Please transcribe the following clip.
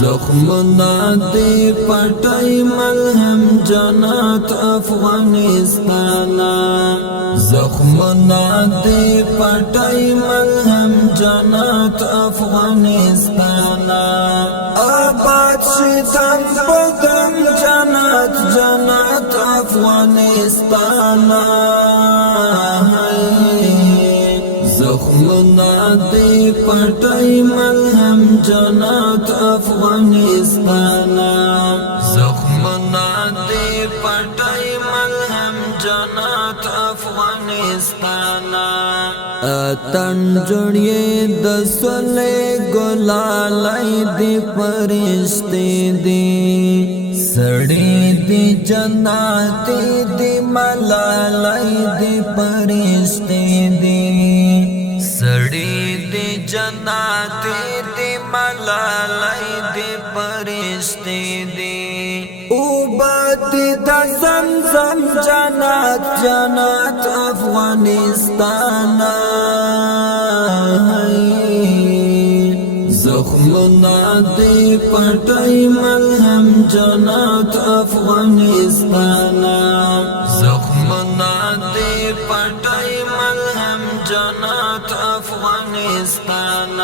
زخمنا دی پټای ملهم جنت افغانستان زخمنا دی پټای ملهم جنت افغانستان آباد شدم بدم جنت جنت افغانستان زخمنا دی پټای ملهم جنت افغانستان زخمنا دی پټای ملهم جنت افغانستان اتن جوړې د سولې ګلالای دی پرشتي دی سړې دی جنت دی ملالای دی پرشتي دی سړې دی جنت دی ملالای دی پرشتي دی او باد د زمزم جنت جنت افغانستان زخمنا دی پټای ملهم جنت افغانستان زخمنا دی پټای ملهم جنت افغانستان